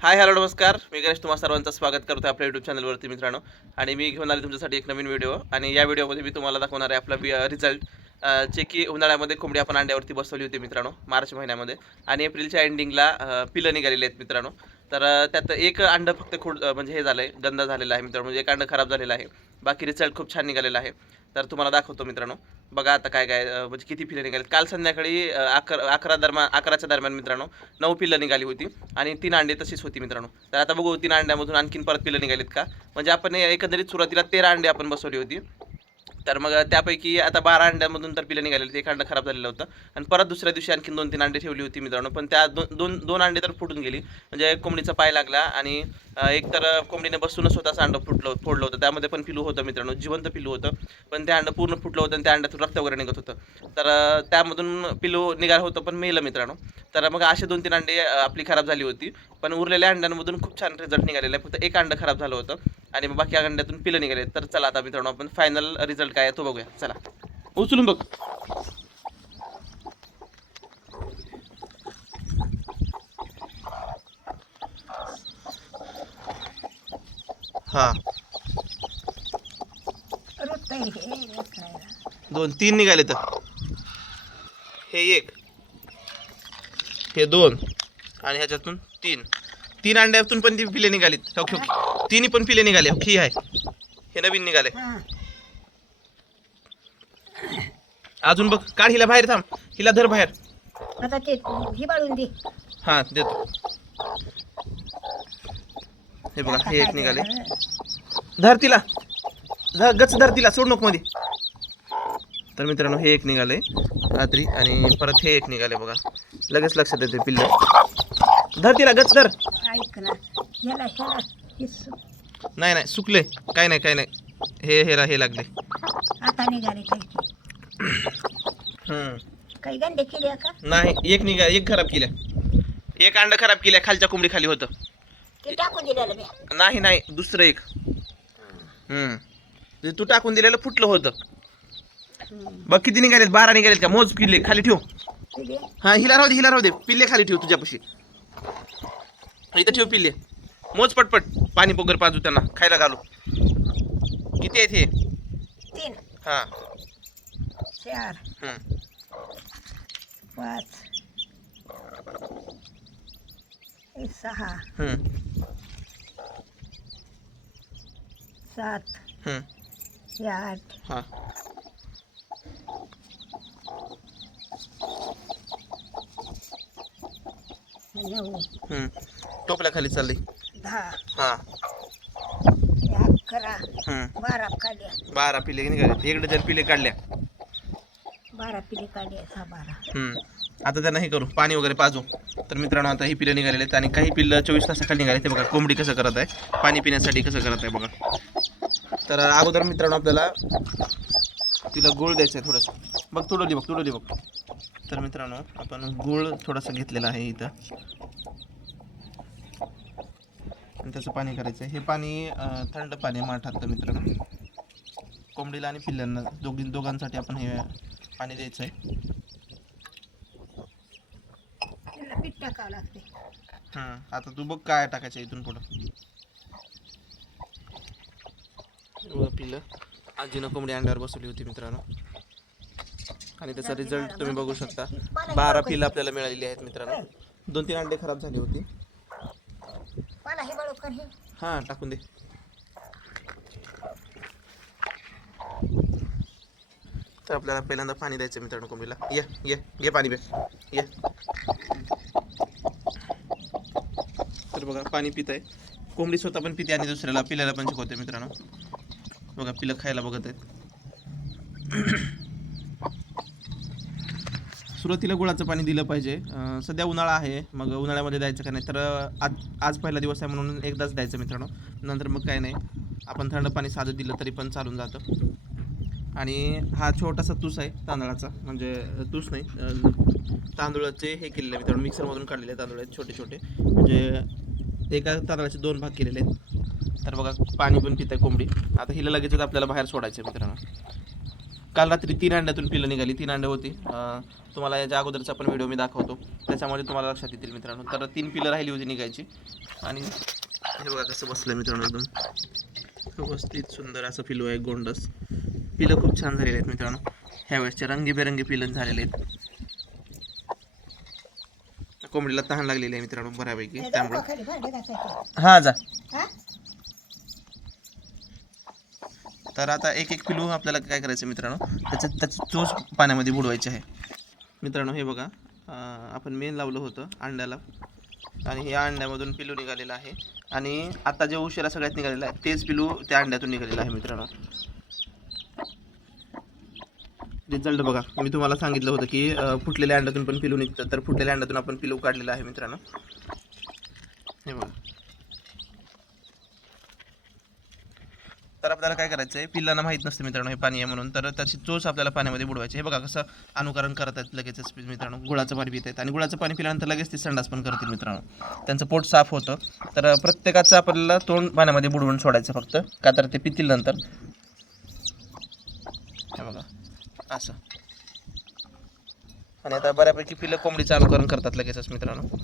Hi hello नमस्कार. मी गणेश तुम्हा सर्वांचं स्वागत करतो आपल्या यूट्यूब चॅनलवरती मित्रांनो. आणि मी घेऊन आले तुमच्यासाठी एक नवीन व्हिडिओ आणि या व्हिडिओमध्ये मी तुम्हाला दाखवणार आहे आपला रिझल्ट जे की उन्हाळ्यामध्ये कोंबडी आपण अंड्यावरती बसवली होती मित्रांनो मार्च महिन्यामध्ये. आणि एप्रिलच्या एंडिंगला पिलं निघालेली आहेत मित्रांनो. तर त्यात एक अंडं फक्त खूड म्हणजे हे झालं आहे गंदा झालेला आहे मित्रांनो. म्हणजे एक अंडं खराब झालेलं आहे. बाकी रिझल्ट खूप छान निघालेला आहे. तर तुम्हाला दाखवतो मित्रांनो. बघा आता काय काय म्हणजे किती पिल्लं निघाली काल संध्याकाळी अकरा अकरा दरम्यान अकराच्या दरम्यान मित्रांनो नऊ पिल्लं निघाली होती आणि तीन अंडे तशीच होती मित्रांनो. तर आता बघू तीन अंड्यामधून आणखीन परत पिल्लं निघालीत का? म्हणजे आपण एकंदरीत सुरुवातीला तेरा अंडे आपण बसवली होती. तर मग त्यापैकी आता बारा अंड्यामधून तर पिलं निघालेली एक अंडं खराब झालेलं होतं. आणि परत दुसऱ्या दिवशी आणखी दोन तीन अंडे ठेवली होती मित्रांनो. पण त्या दोन दोन दोन अंडे तर फुटून गेली. म्हणजे कोंबडीचा पाय लागला आणि एक तर कोंबडीने बसूनच स्वतःचं अंडं फुटलं फोडलं होतं. त्यामध्ये पण पिलू होतं मित्रांनो. जिवंत पिलू होतं. पण ते अंडं पूर्ण फुटलं होतं आणि त्या अंड्यातून रक्त वगैरे निघत होतं. तर त्यामधून पिलू निघालं होतं पण मेलं मित्रांनो. तर मग असे दोन तीन अंडे आपली खराब झाली होती. पण उरलेल्या अंड्यांमधून खूप छान रिझल्ट निघालेला आहे. फक्त एक अंडं खराब झालं होतं. आणि मग बाकी अंड्यातून पिलं निघाले. तर चला आता मित्रांनो आपण फायनल रिझल्ट काय आहे तो बघूया. चला. उचलून बघ. हा. दोन तीन निघाले तर. हे एक. हे दोन. आणि ह्याच्यातून तीन. तीन अंड्यातून पण ती पिले निघालीत. ओके ओके तिन्ही पण पिले निघाले. हो ही आहे. हे नवीन निघाले. अजून बघ काढ हिला बाहेर थांब. हिला धर बाहेर. आता ते ही बाळून दे. हा देतो. हे बघा हे एक निघाले. धर तिला. धर गच धर तिला सोड नको मध्ये तर मित्रांनो हे एक निघाले रात्री. आणि परत हे एक निघाले बघा. लगेच लक्षात येते पिल्ल. धर तिला गच धर. ऐक ना नाही नाही सुकले. काय नाही काय नाही. हे हे हे लागले. आता निघाले काही हम्म. काही गंडे केले का? नाही एक निघा एक खराब केल्या. एक अंड खराब केल्या खालच्या कोंबडी खाली होतं. ते टाकून दिलेलं मी. नाही नाही दुसरं एक. हम्म. ते तू टाकून दिलेलं फुटलं होतं. बघ किती निघालेत बारा निघालेत का? मोज पिल्ले खाली ठेव. हा हिला राहू दे हिला राहू दे. पिल्ले खाली ठेव तुझ्यापाशी. इथं ठेव पिल्ले. मोज पटपट. पाणी वगैरे पाजू त्यांना. खायला घालू. किती आहेत हे? तीन. हा. चार. हम्म. पाच. हे सहा. हम्म. सात. हम्म. हे आठ. हा. हे नऊ. हम्म. टोपल्या खाली चालली. दहा. हा. अकरा. हम्म. बारा काढल्या बारा पिल्ले निघाले. एक डझन पिल्ले काढल्या. बारा पिले काढल्या सहा बारा. हम्म. आता त्यांना हे करू. पाणी वगैरे पाजू. तर मित्रांनो आता ही पिल्लं निघालेली आहेत आणि काही पिल्लं चोवीस तासाखाली निघाले ते बघा कोंबडी कसं करत आहे. पाणी पिण्यासाठी कसं करत आहे बघा. तर अगोदर मित्रांनो आपल्याला तिला गुळ द्यायचं आहे थोडंसं. बघ तुडवली बघ तुडवली बघ. तर मित्रांनो आपण गुळ थोडासा घेतलेला आहे इथं. आणि त्याचं पाणी करायचं आहे. हे पाणी थंड पाणी आहे माठातलं मित्रांनो कोंबडीला आणि पिल्लांना दोघी दोघांसाठी आपण हे पाणी द्यायचं आहे. त्याला पीठ टाकावं लागते. हं, आता तू बघ काय टाकायचं इथून पुढं. पिलं. आजीनं कोंबडी अंड्यावर बसवली होती मित्रांनो. आणि त्याचा रिझल्ट तुम्ही बघू शकता. बारा पिलं आपल्याला मिळालेली आहेत मित्रांनो. दोन तीन अंडे खराब झाली होती. आहे बळकर हे. हां टाकून दे. तर आपल्याला पहिल्यांदा पाणी द्यायचं मित्रांनो कोंबडीला. ये ये ये पाणी बे. ये. तर बघा पाणी पित आहे. कोंबडी स्वतः पण पिते आणि दुसऱ्याला पिल्याला पण शिकवते मित्रांनो. बघा पिलं खायला बघत आहेत. सुरुवातीला गुळाचं पाणी दिलं पाहिजे. सध्या उन्हाळा आहे. मग उन्हाळ्यामध्ये द्यायचं का नाही? तर आज आज पहिला दिवस आहे म्हणून एकदाच द्यायचं मित्रांनो. नंतर मग काय नाही. आपण थंड पाणी साधं दिलं तरी पण चालून जातं. आणि हा छोटासा तूस आहे तांदळाचा. म्हणजे तूस नाही तांदळाचे तांदूळाचे हे केलेले आहे मित्रांनो. मिक्सरमधून काढलेले तांदूळ आहेत छोटे छोटे. म्हणजे एका तांदळाचे दोन भाग केलेले आहेत. तर बघा पाणी पण पित आहे कोंबडी. आता हिला लगेचच आपल्याला बाहेर सोडायचं आहे मित्रांनो. काल रात्री तीन अंड्यातून पिलं निघाली. तीन अंडे होती. तुम्हाला याच्या अगोदरचा पण व्हिडिओ मी दाखवतो. त्याच्यामध्ये तुम्हाला लक्षात येतील मित्रांनो. तर तीन पिलं राहिली होती निघायची. आणि हे बघा कसं बसलं मित्रांनो एकदम. व्यवस्थित सुंदर असं पिलू आहे गोंडस. पिलं खूप छान झालेले आहेत मित्रांनो. ह्या वेळेसचे रंगीबेरंगी पिलं झालेले आहेत. कोंबडीला तहान लागलेली आहे मित्रांनो बऱ्यापैकी. त्यामुळे. हा जा हा तर आता एक एक पिलू आपल्याला काय करायचं मित्रांनो? त्याचं त्याची चोच पाण्यामध्ये बुडवायची आहे. मित्रांनो हे बघा. आपण मेन लावलं होतं अंड्याला. आणि हे अंड्यामधून पिलू निघालेला आहे. आणि आता जे उशिरा सगळ्यात निघालेलं आहे तेच पिलू त्या अंड्यातून निघालेलं आहे मित्रांनो. रिझल्ट बघा. मी तुम्हाला सांगितलं होतं की फुटलेल्या अंड्यातून पण पिलू निघतं तर फुटलेल्या अंड्यातून आपण पिलू काढलेला आहे मित्रांनो हे बघा तर आपल्याला काय करायचं आहे पिल्लांना माहीत नसतं मित्रांनो हे पाणी आहे म्हणून. तर त्याची चोच आपल्याला पाण्यामध्ये बुडवायची. हे बघा कसं अनुकरण करत आहेत लगेचच मित्रांनो. गुळाचं पाणी पित आहेत. आणि गुळाचं पाणी पिल्यानंतर लगेच ते संडास पण करतील मित्रांनो. त्यांचं पोट साफ होतं. तर प्रत्येकाचं आपल्याला तोंड पाण्यामध्ये बुडवून सोडायचं फक्त. का तर ते पितील नंतर. हे बघा. असं. आणि आता बऱ्यापैकी पिलं कोंबडीचं अनुकरण करतात लगेचच मित्रांनो.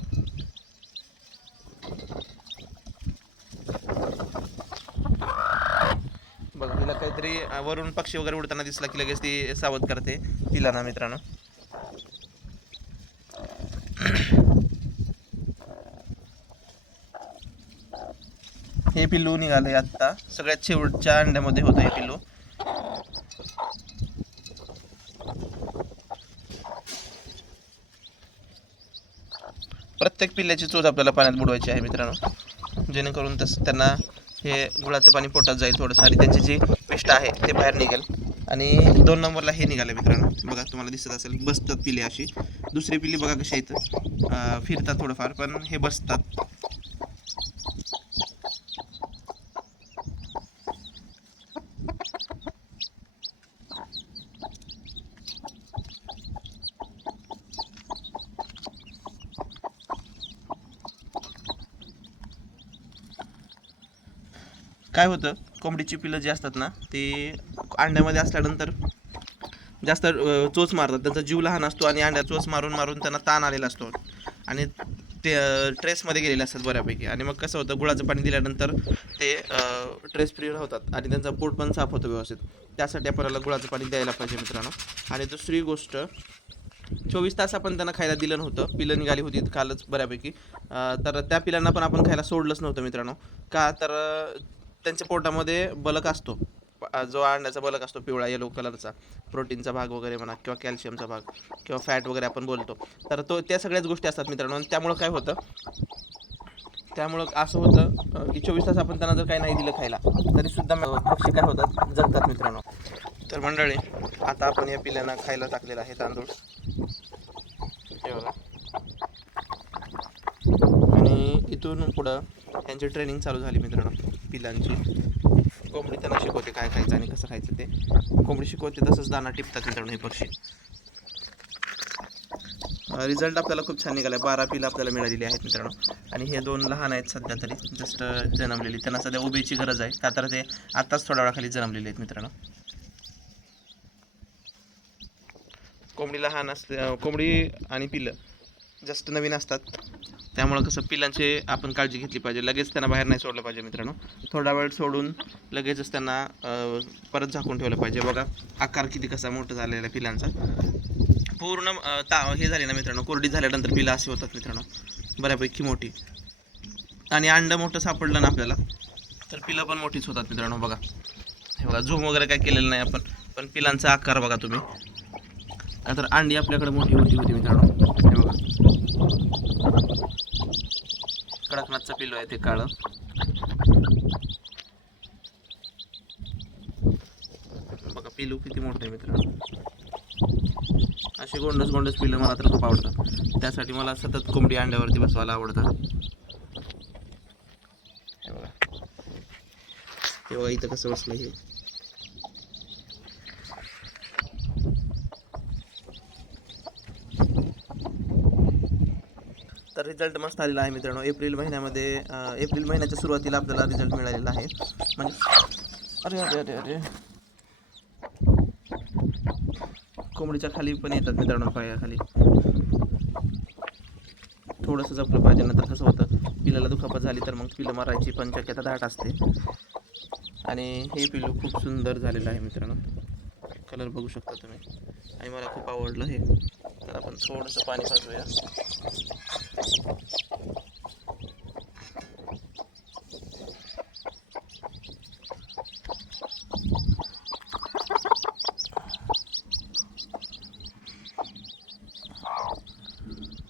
बघा वरून पक्षी वगैरे उडताना दिसला की लगेच ती सावध करते. तिला ना मित्रांनो. हे पिल्लू निघाले आत्ता. सगळ्यात शेवटच्या अंड्यामध्ये होतं हे पिल्लू. प्रत्येक पिल्ल्याची चोच आपल्याला पाण्यात बुडवायची आहे मित्रांनो. जेणेकरून तस त्यांना हे गुळाचं पाणी पोटात जाईल थोडंसं. आणि त्यांची जी पेस्ट आहे ते बाहेर निघेल. आणि दोन नंबरला हे निघालं मित्रांनो. बघा तुम्हाला दिसत असेल बसतात पिले अशी. दुसरी पिली बघा कशी आहेत फिरतात थोडंफार पण हे बसतात. काय होतं कोंबडीची पिलं जी असतात ना ते अंड्यामध्ये असल्यानंतर जास्त चोच मारतात. त्यांचा जीव लहान असतो आणि अंड्या चोच मारून मारून त्यांना ताण आलेला असतो. आणि ते ट्रेसमध्ये गेलेले असतात बऱ्यापैकी. आणि मग कसं होतं गुळाचं पाणी दिल्यानंतर ते ट्रेस फ्री होतात आणि त्यांचा पोट पण साफ होतं व्यवस्थित. त्यासाठी आपल्याला गुळाचं पाणी द्यायला पाहिजे मित्रांनो. आणि दुसरी गोष्ट चोवीस तास आपण त्यांना खायला दिलं नव्हतं. पिलं निघाली होती कालच बऱ्यापैकी. तर त्या पिलांना पण आपण खायला सोडलंच नव्हतं मित्रांनो. का? तर त्यांच्या पोटामध्ये बलक असतो. जो अंड्याचा बलक असतो पिवळा येलो कलरचा प्रोटीनचा भाग वगैरे म्हणा किंवा कॅल्शियमचा भाग किंवा फॅट वगैरे आपण बोलतो. तर तो त्या सगळ्याच गोष्टी असतात मित्रांनो. आणि त्यामुळं काय होतं? त्यामुळं असं होतं की चोवीस तास आपण त्यांना जर काही नाही दिलं खायला तरीसुद्धा म- पक्षी काय होतात? जगतात मित्रांनो. तर मंडळी आता आपण या पिल्यांना खायला टाकलेला आहे तांदूळ. आणि इथून पुढं त्यांची ट्रेनिंग चालू झाली मित्रांनो. पिलांची. कोंबडी त्यांना शिकवते काय खायचं आणि कसं खायचं ते. कोंबडी शिकवते तसंच दाना टिपतात मित्रांनो हे पक्षी. रिझल्ट आपल्याला खूप छान निघाला आहे बारा पिलं आपल्याला मिळालेली आहेत मित्रांनो. आणि हे दोन लहान आहेत सध्या तरी जस्ट जन्मलेली. त्यांना सध्या उभेची गरज आहे. का तर ते आत्ताच थोड्या वेळाखाली जन्मलेले आहेत मित्रांनो. कोंबडी लहान असते कोंबडी आणि पिलं जस्ट नवीन असतात. त्यामुळं कसं पिलांचे आपण काळजी घेतली पाहिजे. लगेच त्यांना बाहेर नाही सोडलं पाहिजे मित्रांनो. थोडा वेळ सोडून लगेचच त्यांना परत झाकून ठेवलं पाहिजे. बघा आकार किती कसा मोठा झालेला आहे पिलांचा. पूर्ण ता हे झाले ना मित्रांनो कोरडी झाल्यानंतर पिलं अशी होतात मित्रांनो. बऱ्यापैकी मोठी. आणि अंड मोठं सापडलं ना आपल्याला तर पिलं पण मोठीच होतात मित्रांनो बघा. हे बघा झूम वगैरे काय केलेलं नाही आपण पण पिलांचा आकार बघा तुम्ही. का तर अंडी आपल्याकडे मोठी होती होती मित्रांनो. हे बघा. कडकनाथचं पिलो आहे ते काळं. बघा पिलू किती मोठं आहे मित्रांनो. असे गोंडस गोंडस पिलं मला तर खूप आवडतात. त्यासाठी मला सतत कोंबडी अंड्यावरती बसवायला आवडतात. हे हे बघा इथं कसं बसलं हे. तर रिझल्ट मस्त आलेला आहे मित्रांनो. एप्रिल महिन्यामध्ये एप्रिल महिन्याच्या सुरुवातीला आपल्याला रिझल्ट मिळालेला आहे. म्हणजे अरे अरे अरे अरे. कोंबडीच्या खाली पण येतात मित्रांनो पायाखाली थोडंसं जपलं पाहिजे नंतर कसं होतं? पिलाला दुखापत झाली तर मग पिलं मारायची पण शक्यता दाट असते. आणि हे पिलू खूप सुंदर झालेलं आहे मित्रांनो. कलर बघू शकता तुम्ही. आणि मला खूप आवडलं हे. तर आपण थोडंसं पाणी पाजूया.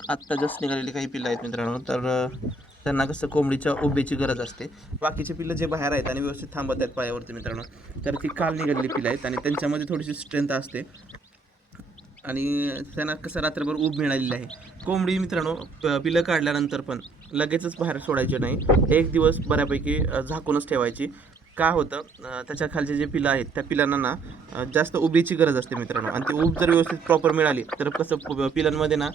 आत्ता जस्ट निघालेली काही पिल्लं आहेत मित्रांनो तर त्यांना कसं कोंबडीच्या उभेची गरज असते. बाकीचे पिल्लं जे बाहेर आहेत आणि व्यवस्थित थांबत आहेत पायावरती मित्रांनो तर ती काल निघालेली पिल्लं आहेत आणि त्यांच्यामध्ये थोडीशी स्ट्रेंथ असते. आणि त्यांना कसं रात्रभर ऊब मिळालेली आहे. कोंबडी मित्रांनो पिलं काढल्यानंतर पण लगेचच बाहेर सोडायचे नाही. एक दिवस बऱ्यापैकी झाकूनच ठेवायची. का होतं? त्याच्या खालचे जे पिलं आहेत त्या पिलांना ना जास्त उबीची गरज असते मित्रांनो. आणि ती ऊब जर व्यवस्थित प्रॉपर मिळाली तर कसं पिलांमध्ये ना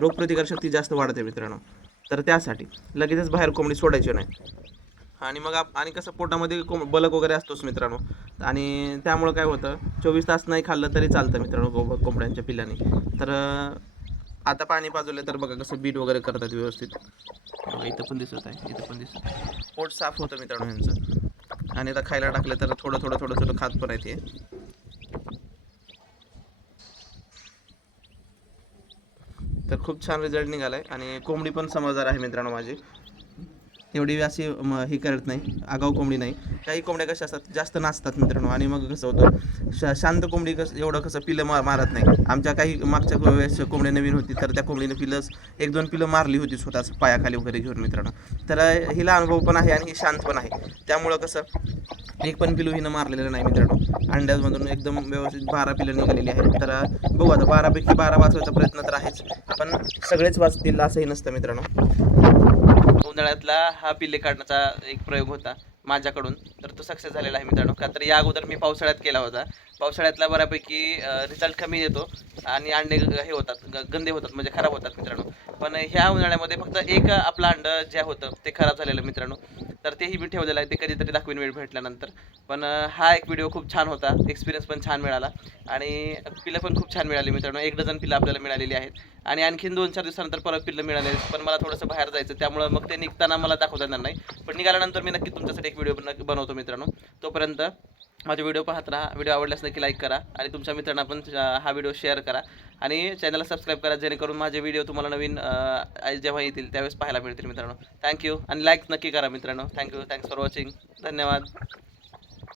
रोगप्रतिकारशक्ती जास्त वाढते मित्रांनो. तर त्यासाठी लगेचच बाहेर कोंबडी सोडायची नाही. आणि मग आप आणि कसं पोटामध्ये को बलक वगैरे असतोच मित्रांनो. आणि त्यामुळं काय होतं चोवीस तास नाही खाल्लं तरी चालतं मित्रांनो कोंबड्यांच्या पिल्लांनी. तर आता पाणी पाजवलं तर बघा कसं बीट वगैरे करतात व्यवस्थित. इथं पण दिसत आहे इथं पण दिसत आहे. पोट साफ होतं मित्रांनो यांचं. आणि आता खायला टाकलं तर थोडं थोडं थोडं थोडं खात पण आहे ते. तर खूप छान रिझल्ट निघालाय. आणि कोंबडी पण समजदार आहे मित्रांनो माझी. एवढी अशी हे करत नाही आगाऊ कोंबडी नाही. काही कोंबड्या कशा असतात जास्त नाचतात मित्रांनो आणि मग कसं होतं शा शांत कोंबडी कसं एवढं कसं पिलं मा मारत नाही. आमच्या काही मागच्या वेळेस कोंबड्या नवीन होती तर त्या कोंबडीने पिलंच एक दोन पिलं मारली होती स्वतःच पायाखाली वगैरे घेऊन मित्रांनो. तर हिला अनुभव पण आहे आणि ही शांत पण आहे. त्यामुळं कसं एक पण पिलू हिनं मारलेलं नाही मित्रांनो. अंड्यामधून एकदम व्यवस्थित बारा पिलं निघालेली आहेत. तर बघू आता बारापैकी बारा वाचवायचा प्रयत्न तर आहेच पण सगळेच वाचतील असंही नसतं मित्रांनो. उन्हाळ्यातला हा पिल्ले काढण्याचा एक प्रयोग होता माझ्याकडून. तर तो सक्सेस झालेला आहे मित्रांनो. का तर या अगोदर मी पावसाळ्यात केला होता. पावसाळ्यातला बऱ्यापैकी रिझल्ट कमी येतो आणि अंडे ग- हे होतात गंदे होतात म्हणजे खराब होतात मित्रांनो. पण ह्या उन्हाळ्यामध्ये फक्त एक आपलं अंडं जे होतं ते खराब झालेलं मित्रांनो. तर तेही मी ठेवलेलं आहे ते कधीतरी दाखवीन वेळ भेटल्यानंतर. पण हा एक व्हिडिओ खूप छान होता एक्सपिरियन्स पण छान मिळाला. आणि पिलं पण खूप छान मिळाली मित्रांनो. एक डझन पिलं आपल्याला मिळालेली आहेत. आणि आणखीन दोन चार दिवसानंतर परत पिल्लं मिळाले पण मला थोडंसं बाहेर जायचं त्यामुळं मग ते निघताना मला दाखवता येणार नाही. पण निघाल्यानंतर मी नक्की तुमच्यासाठी एक व्हिडिओ बन बनवतो मित्रांनो. तोपर्यंत माझे व्हिडिओ पाहत राहा. व्हिडिओ आवडल्यास नक्की लाईक करा आणि तुमच्या मित्रांना पण हा व्हिडिओ शेअर करा. आणि चॅनलला सबस्क्राईब करा जेणेकरून माझे व्हिडिओ तुम्हाला नवीन जेव्हा येतील त्यावेळेस पाहायला मिळतील मित्रांनो. थँक्यू आणि लाईक नक्की करा मित्रांनो. थँक्यू थँक्स फॉर वॉचिंग धन्यवाद.